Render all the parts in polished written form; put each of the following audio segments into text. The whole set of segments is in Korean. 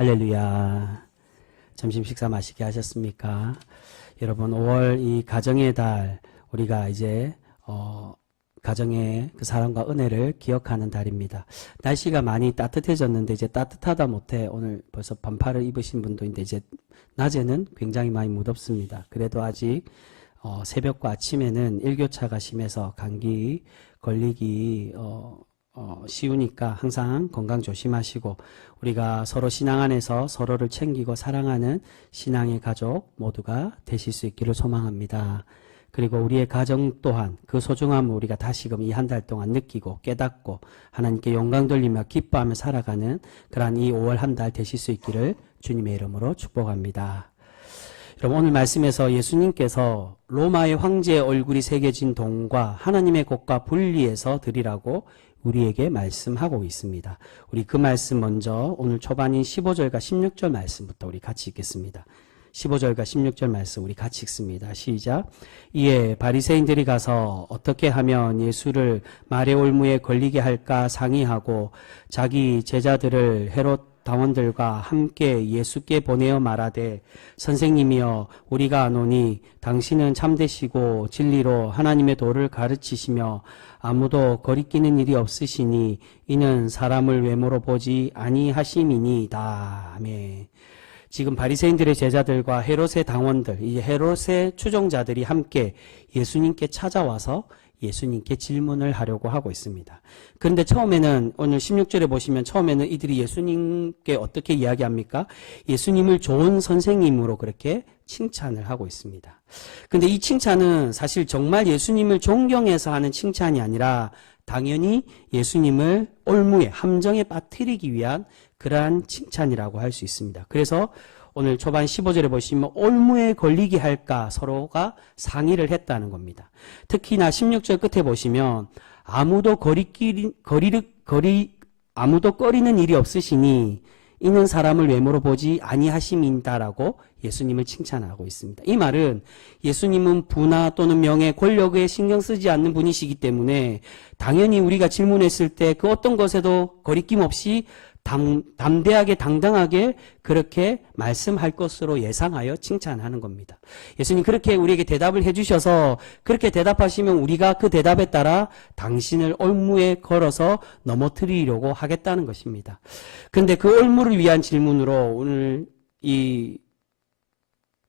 할렐루야. 점심 식사 맛있게 하셨습니까? 여러분, 5월 이 가정의 달, 우리가 이제 가정의 그 사랑과 은혜를 기억하는 달입니다. 날씨가 많이 따뜻해졌는데 이제 따뜻하다 못해 오늘 벌써 반팔을 입으신 분도 있는데 이제 낮에는 굉장히 많이 무덥습니다. 그래도 아직 새벽과 아침에는 일교차가 심해서 감기 걸리기 쉬우니까 항상 건강 조심하시고 우리가 서로 신앙 안에서 서로를 챙기고 사랑하는 신앙의 가족 모두가 되실 수 있기를 소망합니다. 그리고 우리의 가정 또한 그 소중함을 우리가 다시금 이 한 달 동안 느끼고 깨닫고 하나님께 영광 돌리며 기뻐하며 살아가는 그러한 이 5월 한 달 되실 수 있기를 주님의 이름으로 축복합니다. 여러분, 오늘 말씀에서 예수님께서 로마의 황제의 얼굴이 새겨진 동과 하나님의 곳과 분리해서 드리라고 우리에게 말씀하고 있습니다. 우리 그 말씀 먼저 오늘 초반인 15절과 16절 말씀부터 우리 같이 읽겠습니다. 15절과 16절 말씀 우리 같이 읽습니다. 시작. 이에 바리새인들이 가서 어떻게 하면 예수를 말의 올무에 걸리게 할까 상의하고 자기 제자들을 헤롯 당원들과 함께 예수께 보내어 말하되 선생님이여 우리가 아노니 당신은 참되시고 진리로 하나님의 도를 가르치시며 아무도 거리끼는 일이 없으시니 이는 사람을 외모로 보지 아니하심이니이다. 아멘. 지금 바리새인들의 제자들과 헤롯의 당원들, 이 헤롯의 추종자들이 함께 예수님께 찾아와서 예수님께 질문을 하려고 하고 있습니다. 그런데 처음에는 오늘 16절에 보시면 처음에는 이들이 예수님께 어떻게 이야기합니까? 예수님을 좋은 선생님으로 그렇게 칭찬을 하고 있습니다. 그런데 이 칭찬은 사실 정말 예수님을 존경해서 하는 칭찬이 아니라 당연히 예수님을 올무에 함정에 빠뜨리기 위한 그러한 칭찬이라고 할 수 있습니다. 그래서 오늘 초반 15절에 보시면 올무에 걸리게 할까 서로가 상의를 했다는 겁니다. 특히나 16절 끝에 보시면 아무도 아무도 꺼리는 일이 없으시니 이는 사람을 외모로 보지 아니하심인다라고 예수님을 칭찬하고 있습니다. 이 말은 예수님은 부나 또는 명예, 권력에 신경 쓰지 않는 분이시기 때문에 당연히 우리가 질문했을 때 그 어떤 것에도 거리낌 없이 담대하게 당당하게 그렇게 말씀할 것으로 예상하여 칭찬하는 겁니다. 예수님 그렇게 우리에게 대답을 해주셔서 그렇게 대답하시면 우리가 그 대답에 따라 당신을 올무에 걸어서 넘어뜨리려고 하겠다는 것입니다. 그런데 그 올무를 위한 질문으로 오늘 이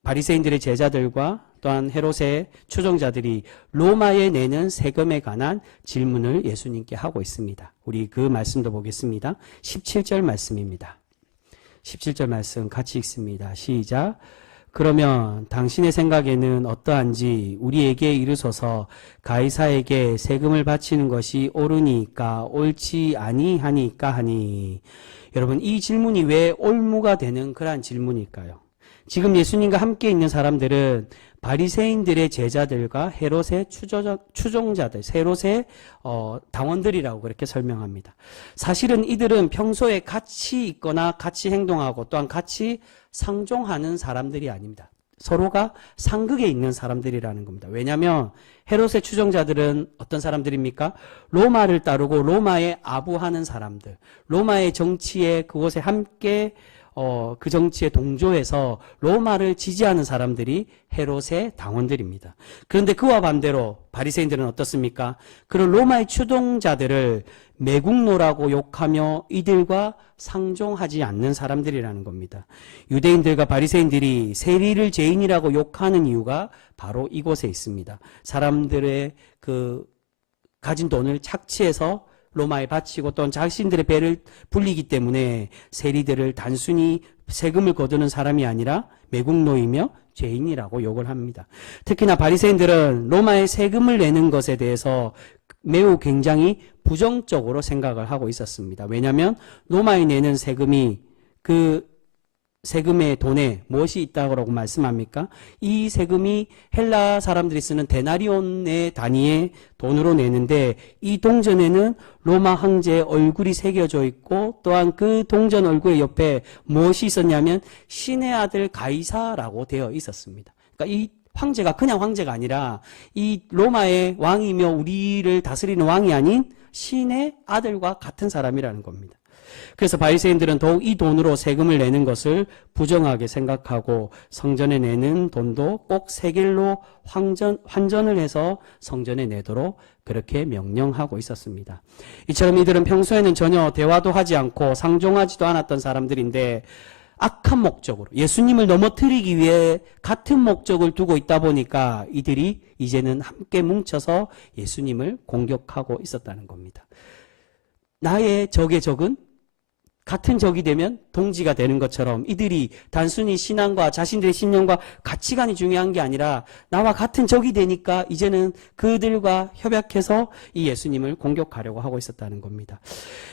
바리새인들의 제자들과 또한 헤롯의 추종자들이 로마에 내는 세금에 관한 질문을 예수님께 하고 있습니다. 우리 그 말씀도 보겠습니다. 17절 말씀입니다. 17절 말씀 같이 읽습니다. 시작. 그러면 당신의 생각에는 어떠한지 우리에게 이르소서. 가이사에게 세금을 바치는 것이 옳으니까 옳지 아니하니까 하니. 여러분, 이 질문이 왜 올무가 되는 그러한 질문일까요? 지금 예수님과 함께 있는 사람들은 바리새인들의 제자들과 헤롯의 추종자들, 헤롯의 당원들이라고 그렇게 설명합니다. 사실은 이들은 평소에 같이 있거나 같이 행동하고 또한 같이 상종하는 사람들이 아닙니다. 서로가 상극에 있는 사람들이라는 겁니다. 왜냐하면 헤롯의 추종자들은 어떤 사람들입니까? 로마를 따르고 로마에 아부하는 사람들, 로마의 정치에 그곳에 함께 그 정치에 동조해서 로마를 지지하는 사람들이 헤롯의 당원들입니다. 그런데 그와 반대로 바리새인들은 어떻습니까? 그런 로마의 추종자들을 매국노라고 욕하며 이들과 상종하지 않는 사람들이라는 겁니다. 유대인들과 바리새인들이 세리를 죄인이라고 욕하는 이유가 바로 이곳에 있습니다. 사람들의 그 가진 돈을 착취해서 로마에 바치고 또는 자신들의 배를 불리기 때문에 세리들을 단순히 세금을 거두는 사람이 아니라 매국노이며 죄인이라고 욕을 합니다. 특히나 바리새인들은 로마에 세금을 내는 것에 대해서 매우 굉장히 부정적으로 생각을 하고 있었습니다. 왜냐하면 로마에 내는 세금이 그 세금의 돈에 무엇이 있다고 말씀합니까? 이 세금이 헬라 사람들이 쓰는 데나리온의 단위의 돈으로 내는데 이 동전에는 로마 황제의 얼굴이 새겨져 있고 또한 그 동전 얼굴 옆에 무엇이 있었냐면 신의 아들 가이사라고 되어 있었습니다. 그러니까 이 황제가 그냥 황제가 아니라 이 로마의 왕이며 우리를 다스리는 왕이 아닌 신의 아들과 같은 사람이라는 겁니다. 그래서 바리새인들은 더욱 이 돈으로 세금을 내는 것을 부정하게 생각하고 성전에 내는 돈도 꼭 세겔로 환전을 해서 성전에 내도록 그렇게 명령하고 있었습니다. 이처럼 이들은 평소에는 전혀 대화도 하지 않고 상종하지도 않았던 사람들인데 악한 목적으로 예수님을 넘어뜨리기 위해 같은 목적을 두고 있다 보니까 이들이 이제는 함께 뭉쳐서 예수님을 공격하고 있었다는 겁니다. 나의 적의 적은 같은 적이 되면 동지가 되는 것처럼 이들이 단순히 신앙과 자신들의 신념과 가치관이 중요한 게 아니라 나와 같은 적이 되니까 이제는 그들과 협약해서 이 예수님을 공격하려고 하고 있었다는 겁니다.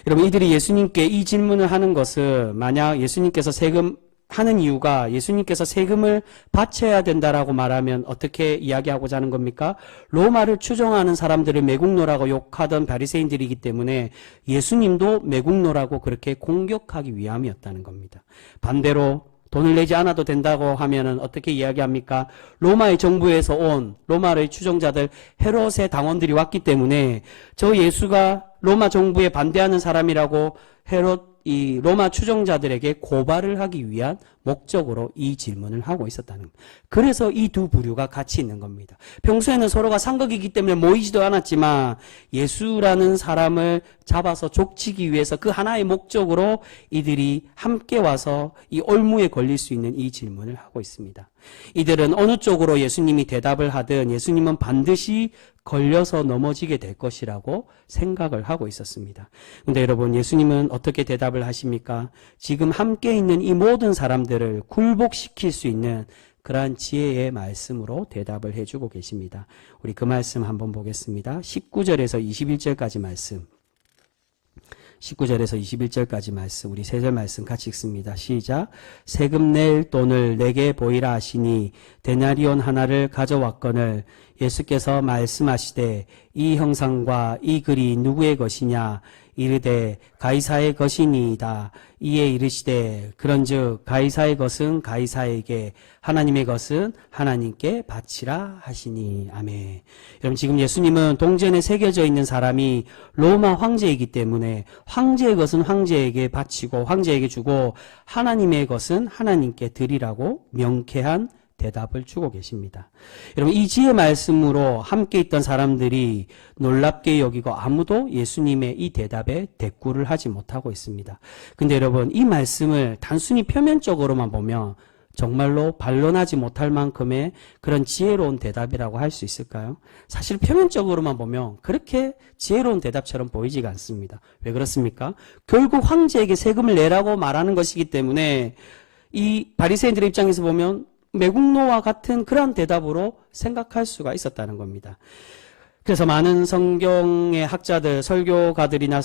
여러분, 이들이 예수님께 이 질문을 하는 것은 만약 예수님께서 세금 하는 이유가 예수님께서 세금을 바쳐야 된다라고 말하면 어떻게 이야기하고자 하는 겁니까? 로마를 추종하는 사람들을 매국노라고 욕하던 바리새인들이기 때문에 예수님도 매국노라고 그렇게 공격하기 위함이었다는 겁니다. 반대로 돈을 내지 않아도 된다고 하면은 어떻게 이야기합니까? 로마의 정부에서 온 로마의 추종자들 헤롯의 당원들이 왔기 때문에 저 예수가 로마 정부에 반대하는 사람이라고 이 로마 추종자들에게 고발을 하기 위한 목적으로 이 질문을 하고 있었다는 겁니다. 그래서 이 두 부류가 같이 있는 겁니다. 평소에는 서로가 상극이기 때문에 모이지도 않았지만 예수라는 사람을 잡아서 족치기 위해서 그 하나의 목적으로 이들이 함께 와서 이 올무에 걸릴 수 있는 이 질문을 하고 있습니다. 이들은 어느 쪽으로 예수님이 대답을 하든 예수님은 반드시 걸려서 넘어지게 될 것이라고 생각을 하고 있었습니다. 그런데 여러분, 예수님은 어떻게 대답을 하십니까? 지금 함께 있는 이 모든 사람들을 굴복시킬 수 있는 그러한 지혜의 말씀으로 대답을 해주고 계십니다. 우리 그 말씀 한번 보겠습니다. 19절에서 21절까지 말씀. 19절에서 21절까지 말씀, 우리 세 절 말씀 같이 읽습니다. 시작. 세금 낼 돈을 내게 보이라 하시니 데나리온 하나를 가져왔거늘 예수께서 말씀하시되 이 형상과 이 글이 누구의 것이냐 이르되 가이사의 것이니이다. 이에 이르시되 그런즉 가이사의 것은 가이사에게 하나님의 것은 하나님께 바치라 하시니. 아멘. 여러분, 지금 예수님은 동전에 새겨져 있는 사람이 로마 황제이기 때문에 황제의 것은 황제에게 바치고 황제에게 주고 하나님의 것은 하나님께 드리라고 명쾌한 대답을 주고 계십니다. 여러분, 이 지혜 말씀으로 함께 있던 사람들이 놀랍게 여기고 아무도 예수님의 이 대답에 대꾸를 하지 못하고 있습니다. 근데 여러분, 이 말씀을 단순히 표면적으로만 보면 정말로 반론하지 못할 만큼의 그런 지혜로운 대답이라고 할 수 있을까요? 사실 표면적으로만 보면 그렇게 지혜로운 대답처럼 보이지가 않습니다. 왜 그렇습니까? 결국 황제에게 세금을 내라고 말하는 것이기 때문에 이 바리새인들의 입장에서 보면 매국노와 같은 그런 대답으로 생각할 수가 있었다는 겁니다. 그래서 많은 성경의 학자들, 설교가들이나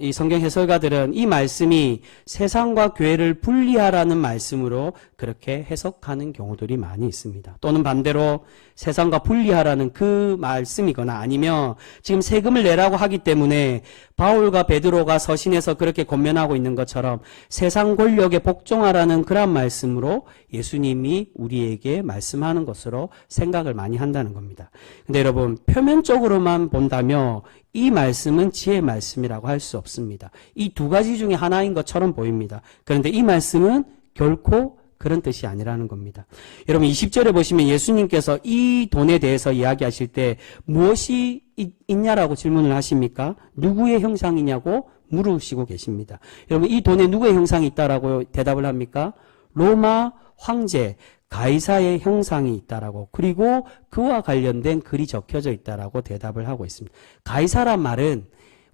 이 성경 해설가들은 이 말씀이 세상과 교회를 분리하라는 말씀으로 그렇게 해석하는 경우들이 많이 있습니다. 또는 반대로 세상과 분리하라는 그 말씀이거나 아니면 지금 세금을 내라고 하기 때문에 바울과 베드로가 서신에서 그렇게 권면하고 있는 것처럼 세상 권력에 복종하라는 그런 말씀으로 예수님이 우리에게 말씀하는 것으로 생각을 많이 한다는 겁니다. 근데 여러분, 표면적으로만 본다면 이 말씀은 지혜의 말씀이라고 할 수 없습니다. 이 두 가지 중에 하나인 것처럼 보입니다. 그런데 이 말씀은 결코 그런 뜻이 아니라는 겁니다. 여러분, 20절에 보시면 예수님께서 이 돈에 대해서 이야기하실 때 무엇이 있냐라고 질문을 하십니까? 누구의 형상이냐고 물으시고 계십니다. 여러분, 이 돈에 누구의 형상이 있다라고 대답을 합니까? 로마 황제 가이사의 형상이 있다라고, 그리고 그와 관련된 글이 적혀져 있다라고 대답을 하고 있습니다. 가이사란 말은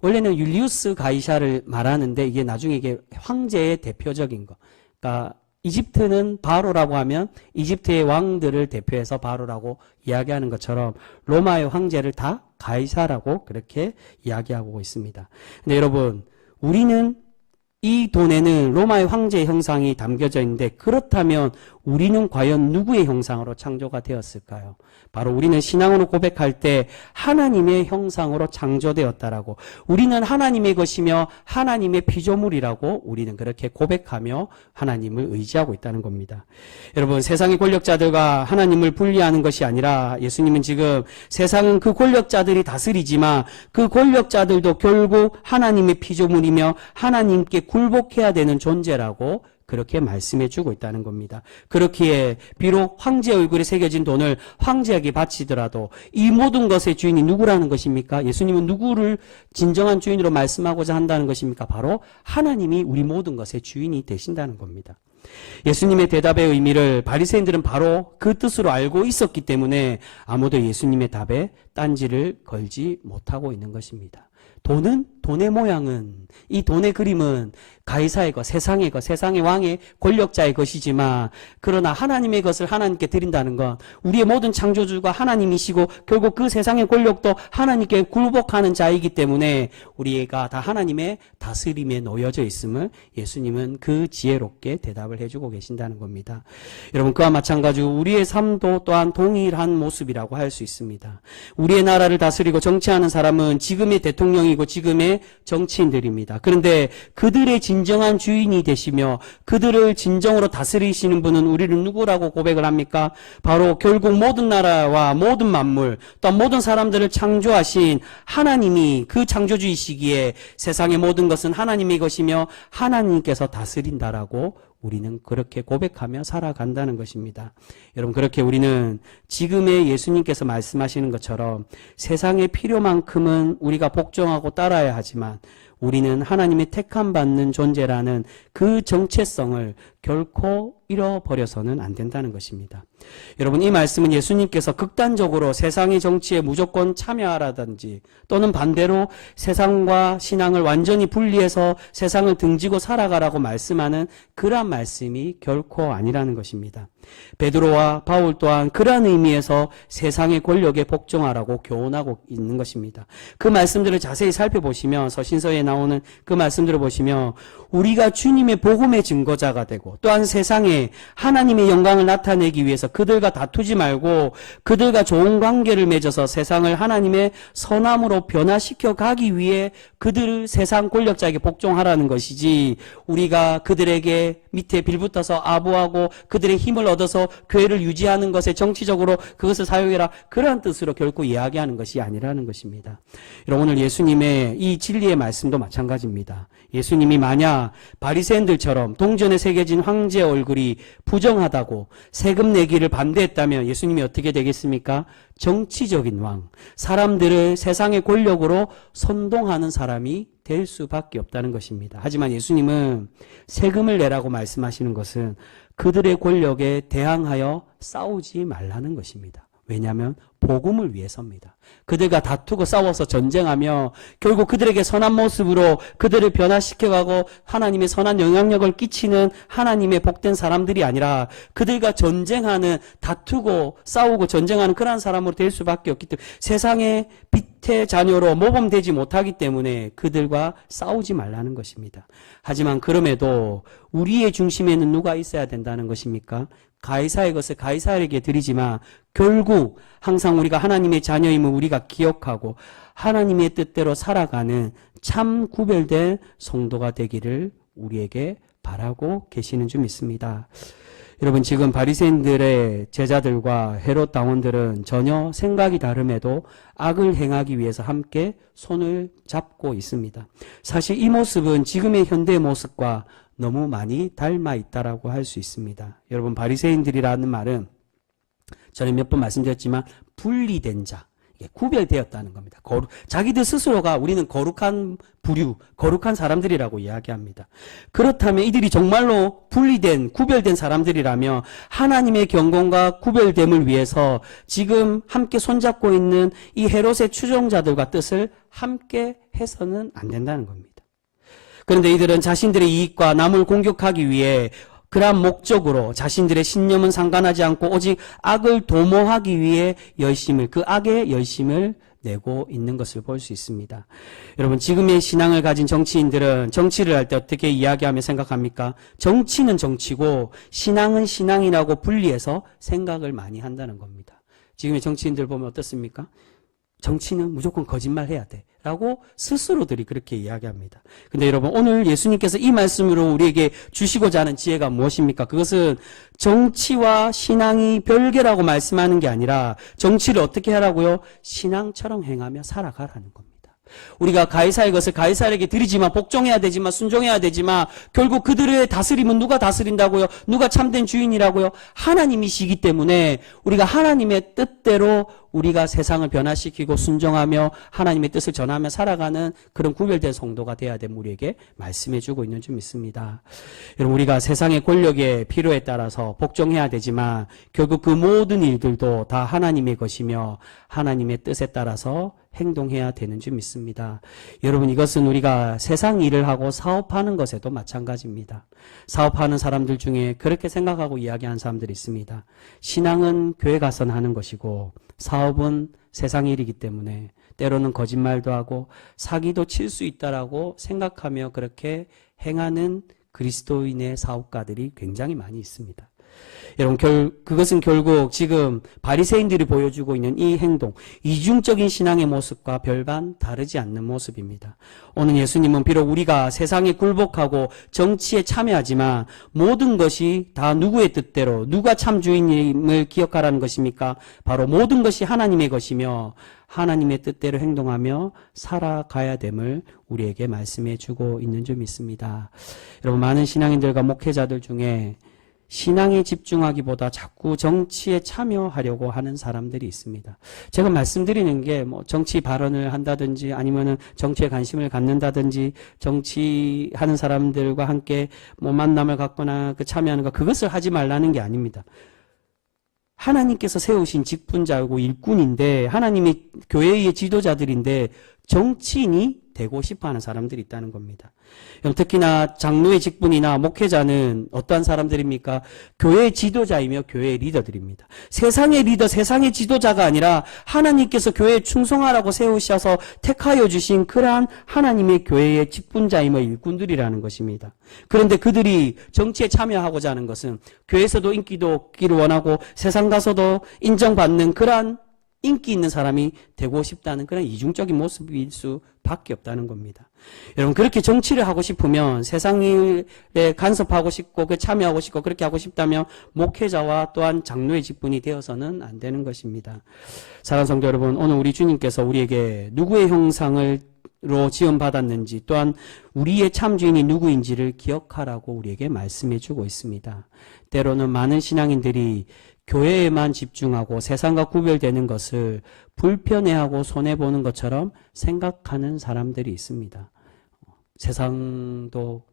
원래는 율리우스 가이사를 말하는데 이게 나중에 이게 황제의 대표적인 거. 그러니까 이집트는 바로라고 하면 이집트의 왕들을 대표해서 바로라고 이야기하는 것처럼 로마의 황제를 다 가이사라고 그렇게 이야기하고 있습니다. 근데 여러분, 우리는 이 돈에는 로마의 황제의 형상이 담겨져 있는데 그렇다면 우리는 과연 누구의 형상으로 창조가 되었을까요? 바로 우리는 신앙으로 고백할 때 하나님의 형상으로 창조되었다라고, 우리는 하나님의 것이며 하나님의 피조물이라고 우리는 그렇게 고백하며 하나님을 의지하고 있다는 겁니다. 여러분, 세상의 권력자들과 하나님을 분리하는 것이 아니라 예수님은 지금 세상은 그 권력자들이 다스리지만 그 권력자들도 결국 하나님의 피조물이며 하나님께 굴복해야 되는 존재라고 그렇게 말씀해 주고 있다는 겁니다. 그렇기에 비록 황제 얼굴에 새겨진 돈을 황제에게 바치더라도 이 모든 것의 주인이 누구라는 것입니까? 예수님은 누구를 진정한 주인으로 말씀하고자 한다는 것입니까? 바로 하나님이 우리 모든 것의 주인이 되신다는 겁니다. 예수님의 대답의 의미를 바리새인들은 바로 그 뜻으로 알고 있었기 때문에 아무도 예수님의 답에 딴지를 걸지 못하고 있는 것입니다. 돈의 모양은, 이 돈의 그림은 가이사의 것, 세상의 것, 세상의 왕의 권력자의 것이지만 그러나 하나님의 것을 하나님께 드린다는 건 우리의 모든 창조주가 하나님이시고 결국 그 세상의 권력도 하나님께 굴복하는 자이기 때문에 우리가 다 하나님의 다스림에 놓여져 있음을 예수님은 그 지혜롭게 대답을 해주고 계신다는 겁니다. 여러분, 그와 마찬가지로 우리의 삶도 또한 동일한 모습이라고 할 수 있습니다. 우리의 나라를 다스리고 정치하는 사람은 지금의 대통령이고 지금의 정치인들입니다. 그런데 그들의 진정한 주인이 되시며 그들을 진정으로 다스리시는 분은 우리를 누구라고 고백을 합니까? 바로 결국 모든 나라와 모든 만물 또 모든 사람들을 창조하신 하나님이 그 창조주이시기에 세상의 모든 것은 하나님의 것이며 하나님께서 다스린다라고 우리는 그렇게 고백하며 살아간다는 것입니다. 여러분, 그렇게 우리는 지금의 예수님께서 말씀하시는 것처럼 세상의 필요만큼은 우리가 복종하고 따라야 하지만 우리는 하나님의 택함 받는 존재라는 그 정체성을 결코 잃어버려서는 안 된다는 것입니다. 여러분, 이 말씀은 예수님께서 극단적으로 세상의 정치에 무조건 참여하라든지 또는 반대로 세상과 신앙을 완전히 분리해서 세상을 등지고 살아가라고 말씀하는 그러한 말씀이 결코 아니라는 것입니다. 베드로와 바울 또한 그러한 의미에서 세상의 권력에 복종하라고 교훈하고 있는 것입니다. 그 말씀들을 자세히 살펴보시면 서신서에 나오는 그 말씀들을 보시면 우리가 주님의 복음의 증거자가 되고 또한 세상에 하나님의 영광을 나타내기 위해서 그들과 다투지 말고 그들과 좋은 관계를 맺어서 세상을 하나님의 선함으로 변화시켜 가기 위해 그들을 세상 권력자에게 복종하라는 것이지 우리가 그들에게 밑에 빌붙어서 아부하고 그들의 힘을 얻어서 교회를 유지하는 것에 정치적으로 그것을 사용해라 그러한 뜻으로 결코 이야기하는 것이 아니라는 것입니다. 여러분, 오늘 예수님의 이 진리의 말씀도 마찬가지입니다. 예수님이 만약 바리새인들처럼 동전에 새겨진 황제의 얼굴이 부정하다고 세금 내기를 반대했다면 예수님이 어떻게 되겠습니까? 정치적인 왕, 사람들을 세상의 권력으로 선동하는 사람이 될 수밖에 없다는 것입니다. 하지만 예수님은 세금을 내라고 말씀하시는 것은 그들의 권력에 대항하여 싸우지 말라는 것입니다. 왜냐하면 복음을 위해서입니다. 그들과 다투고 싸워서 전쟁하며 결국 그들에게 선한 모습으로 그들을 변화시켜가고 하나님의 선한 영향력을 끼치는 하나님의 복된 사람들이 아니라 그들과 전쟁하는, 다투고 싸우고 전쟁하는 그러한 사람으로 될 수밖에 없기 때문에 세상의 빛의 자녀로 모범되지 못하기 때문에 그들과 싸우지 말라는 것입니다. 하지만 그럼에도 우리의 중심에는 누가 있어야 된다는 것입니까? 가이사의 것을 가이사에게 드리지만 결국 항상 우리가 하나님의 자녀임을 우리가 기억하고 하나님의 뜻대로 살아가는 참 구별된 성도가 되기를 우리에게 바라고 계시는 줄 믿습니다. 여러분, 지금 바리새인들의 제자들과 헤롯 당원들은 전혀 생각이 다름에도 악을 행하기 위해서 함께 손을 잡고 있습니다. 사실 이 모습은 지금의 현대의 모습과 너무 많이 닮아 있다라고 할 수 있습니다. 여러분, 바리새인들이라는 말은 전에 몇 번 말씀드렸지만 분리된 자, 구별되었다는 겁니다. 자기들 스스로가 우리는 거룩한 부류, 거룩한 사람들이라고 이야기합니다. 그렇다면 이들이 정말로 분리된, 구별된 사람들이라면 하나님의 경건과 구별됨을 위해서 지금 함께 손잡고 있는 이 헤롯의 추종자들과 뜻을 함께 해서는 안 된다는 겁니다. 그런데 이들은 자신들의 이익과 남을 공격하기 위해 그러한 목적으로 자신들의 신념은 상관하지 않고 오직 악을 도모하기 위해 그 악의 열심을 내고 있는 것을 볼 수 있습니다. 여러분, 지금의 신앙을 가진 정치인들은 정치를 할 때 어떻게 이야기하며 생각합니까? 정치는 정치고 신앙은 신앙이라고 분리해서 생각을 많이 한다는 겁니다. 지금의 정치인들 보면 어떻습니까? 정치는 무조건 거짓말해야 돼 라고 스스로들이 그렇게 이야기합니다. 근데 여러분, 오늘 예수님께서 이 말씀으로 우리에게 주시고자 하는 지혜가 무엇입니까? 그것은 정치와 신앙이 별개라고 말씀하는 게 아니라 정치를 어떻게 하라고요? 신앙처럼 행하며 살아가라는 겁니다. 우리가 가이사의 것을 가이사에게 드리지만 복종해야 되지만 순종해야 되지만 결국 그들의 다스림은 누가 다스린다고요? 누가 참된 주인이라고요? 하나님이시기 때문에 우리가 하나님의 뜻대로 우리가 세상을 변화시키고 순종하며 하나님의 뜻을 전하며 살아가는 그런 구별된 성도가 돼야 됨 우리에게 말씀해 주고 있는 줄 믿습니다. 여러분, 우리가 세상의 권력의 필요에 따라서 복종해야 되지만 결국 그 모든 일들도 다 하나님의 것이며 하나님의 뜻에 따라서 행동해야 되는 줄 믿습니다. 여러분, 이것은 우리가 세상 일을 하고 사업하는 것에도 마찬가지입니다. 사업하는 사람들 중에 그렇게 생각하고 이야기하는 사람들이 있습니다. 신앙은 교회 가서는 하는 것이고 사업은 세상 일이기 때문에 때로는 거짓말도 하고 사기도 칠 수 있다라고 생각하며 그렇게 행하는 그리스도인의 사업가들이 굉장히 많이 있습니다. 여러분, 그것은 결국 지금 바리새인들이 보여주고 있는 이 행동, 이중적인 신앙의 모습과 별반 다르지 않는 모습입니다. 오늘 예수님은 비록 우리가 세상에 굴복하고 정치에 참여하지만 모든 것이 다 누구의 뜻대로, 누가 참 주인임을 기억하라는 것입니까? 바로 모든 것이 하나님의 것이며 하나님의 뜻대로 행동하며 살아가야 됨을 우리에게 말씀해 주고 있는 줄 믿습니다. 여러분, 많은 신앙인들과 목회자들 중에 신앙에 집중하기보다 자꾸 정치에 참여하려고 하는 사람들이 있습니다. 제가 말씀드리는 게 뭐 정치 발언을 한다든지 아니면은 정치에 관심을 갖는다든지 정치하는 사람들과 함께 뭐 만남을 갖거나 그 참여하는 것, 그것을 하지 말라는 게 아닙니다. 하나님께서 세우신 직분자고 일꾼인데 하나님의 교회의 지도자들인데 정치인이 되고 싶어하는 사람들이 있다는 겁니다. 특히나 장로의 직분이나 목회자는 어떠한 사람들입니까? 교회의 지도자이며 교회의 리더들입니다. 세상의 리더, 세상의 지도자가 아니라 하나님께서 교회에 충성하라고 세우셔서 택하여 주신 그러한 하나님의 교회의 직분자이며 일꾼들이라는 것입니다. 그런데 그들이 정치에 참여하고자 하는 것은 교회에서도 인기도 얻기를 원하고 세상 가서도 인정받는 그러한 인기 있는 사람이 되고 싶다는 그런 이중적인 모습일 수밖에 없다는 겁니다. 여러분, 그렇게 정치를 하고 싶으면 세상 일에 간섭하고 싶고 참여하고 싶고 그렇게 하고 싶다면 목회자와 또한 장로의 직분이 되어서는 안 되는 것입니다. 사랑하는 성도 여러분, 오늘 우리 주님께서 우리에게 누구의 형상으로 지음받았는지 또한 우리의 참주인이 누구인지를 기억하라고 우리에게 말씀해 주고 있습니다. 때로는 많은 신앙인들이 교회에만 집중하고 세상과 구별되는 것을 불편해하고 손해보는 것처럼 생각하는 사람들이 있습니다. 세상도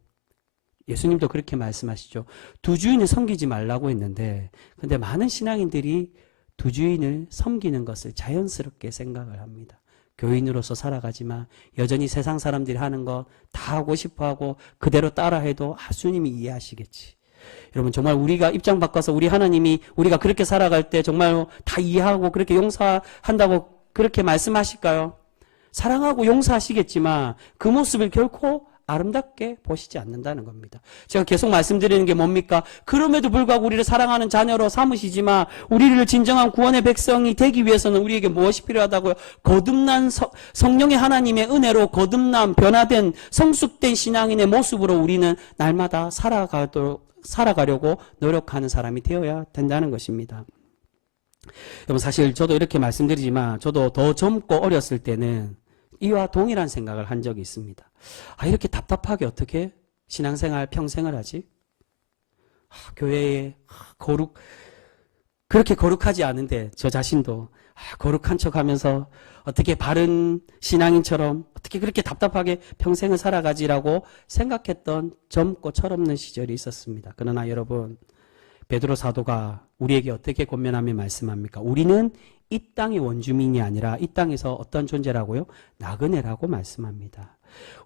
예수님도 그렇게 말씀하시죠. 두 주인을 섬기지 말라고 했는데 근데 많은 신앙인들이 두 주인을 섬기는 것을 자연스럽게 생각을 합니다. 교인으로서 살아가지만 여전히 세상 사람들이 하는 거 다 하고 싶어하고 그대로 따라해도 주님이 이해하시겠지. 여러분, 정말 우리가 입장 바꿔서 우리 하나님이 우리가 그렇게 살아갈 때 정말 다 이해하고 그렇게 용서한다고 그렇게 말씀하실까요? 사랑하고 용서하시겠지만 그 모습을 결코 아름답게 보시지 않는다는 겁니다. 제가 계속 말씀드리는 게 뭡니까? 그럼에도 불구하고 우리를 사랑하는 자녀로 삼으시지만 우리를 진정한 구원의 백성이 되기 위해서는 우리에게 무엇이 필요하다고요? 거듭난 성령의 하나님의 은혜로 거듭난 변화된 성숙된 신앙인의 모습으로 우리는 날마다 살아가려고 노력하는 사람이 되어야 된다는 것입니다. 여러분, 사실 저도 이렇게 말씀드리지만 저도 더 젊고 어렸을 때는 이와 동일한 생각을 한 적이 있습니다. 이렇게 답답하게 어떻게 신앙생활 평생을 하지? 교회에 그렇게 거룩하지 않은데 저 자신도 거룩한 척하면서 어떻게 바른 신앙인처럼 어떻게 그렇게 답답하게 평생을 살아가지라고 생각했던 젊고 철없는 시절이 있었습니다. 그러나 여러분, 베드로 사도가 우리에게 어떻게 권면하며 말씀합니까? 우리는 이 땅의 원주민이 아니라 이 땅에서 어떤 존재라고요? 나그네라고 말씀합니다.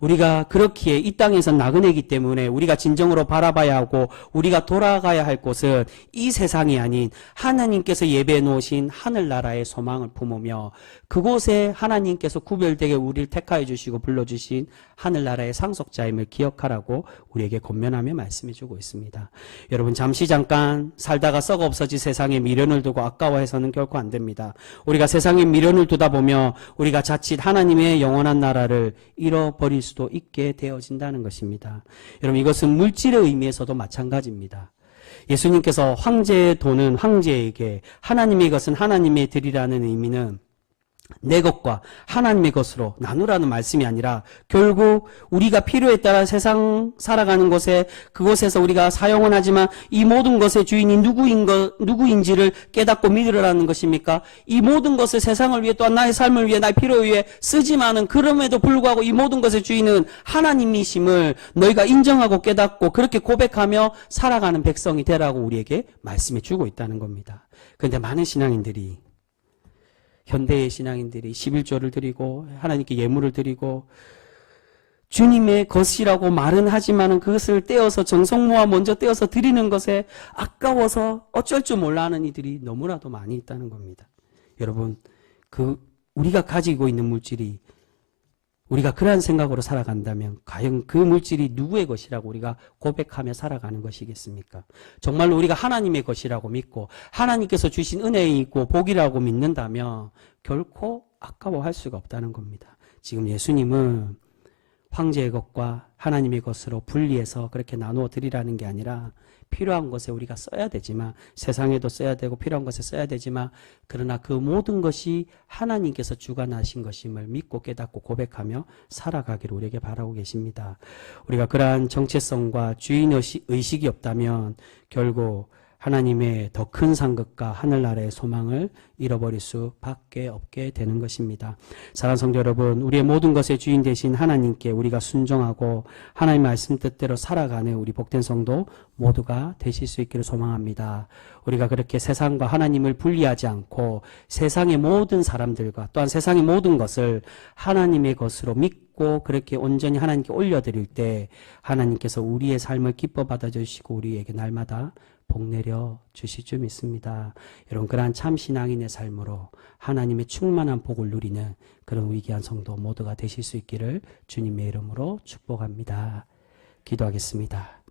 우리가 그렇기에 이 땅에서 나그네이기 때문에 우리가 진정으로 바라봐야 하고 우리가 돌아가야 할 곳은 이 세상이 아닌 하나님께서 예배해 놓으신 하늘나라의 소망을 품으며 그곳에 하나님께서 구별되게 우리를 택하여 주시고 불러주신 하늘나라의 상속자임을 기억하라고 우리에게 권면하며 말씀해 주고 있습니다. 여러분, 잠시 잠깐 살다가 썩어 없어질 세상에 미련을 두고 아까워해서는 결코 안 됩니다. 우리가 세상에 미련을 두다 보면 우리가 자칫 하나님의 영원한 나라를 잃어버릴 수도 있게 되어진다는 것입니다. 여러분, 이것은 물질의 의미에서도 마찬가지입니다. 예수님께서 황제의 돈은 황제에게, 하나님의 것은 하나님의 드리라는 의미는 내 것과 하나님의 것으로 나누라는 말씀이 아니라 결국 우리가 필요에 따라 세상 살아가는 곳에 그곳에서 우리가 사용은 하지만 이 모든 것의 주인이 누구인지를 깨닫고 믿으라는 것입니까? 이 모든 것을 세상을 위해 또한 나의 삶을 위해 나의 필요에 위해 쓰지만은 그럼에도 불구하고 이 모든 것의 주인은 하나님이심을 너희가 인정하고 깨닫고 그렇게 고백하며 살아가는 백성이 되라고 우리에게 말씀해 주고 있다는 겁니다. 그런데 많은 신앙인들이 현대의 신앙인들이 11조를 드리고 하나님께 예물을 드리고 주님의 것이라고 말은 하지만 그것을 떼어서 정성모아 먼저 떼어서 드리는 것에 아까워서 어쩔 줄 몰라 하는 이들이 너무나도 많이 있다는 겁니다. 여러분, 우리가 가지고 있는 물질이 우리가 그러한 생각으로 살아간다면 과연 그 물질이 누구의 것이라고 우리가 고백하며 살아가는 것이겠습니까? 정말로 우리가 하나님의 것이라고 믿고 하나님께서 주신 은혜이고 복이라고 믿는다면 결코 아까워할 수가 없다는 겁니다. 지금 예수님은 황제의 것과 하나님의 것으로 분리해서 그렇게 나누어 드리라는 게 아니라 필요한 것에 우리가 써야 되지만 세상에도 써야 되고 필요한 것에 써야 되지만 그러나 그 모든 것이 하나님께서 주관하신 것임을 믿고 깨닫고 고백하며 살아가기를 우리에게 바라고 계십니다. 우리가 그러한 정체성과 주인의식이 없다면 결국 하나님의 더 큰 상급과 하늘나라의 소망을 잃어버릴 수밖에 없게 되는 것입니다. 사랑하는 성도 여러분, 우리의 모든 것의 주인 되신 하나님께 우리가 순종하고 하나님 말씀 뜻대로 살아가는 우리 복된 성도 모두가 되실 수 있기를 소망합니다. 우리가 그렇게 세상과 하나님을 분리하지 않고 세상의 모든 사람들과 또한 세상의 모든 것을 하나님의 것으로 믿고 그렇게 온전히 하나님께 올려드릴 때 하나님께서 우리의 삶을 기뻐 받아주시고 우리에게 날마다 복 내려 주실 줄 믿습니다. 여러분, 그러한 참 신앙인의 삶으로 하나님의 충만한 복을 누리는 그런 위기한 성도 모두가 되실 수 있기를 주님의 이름으로 축복합니다. 기도하겠습니다.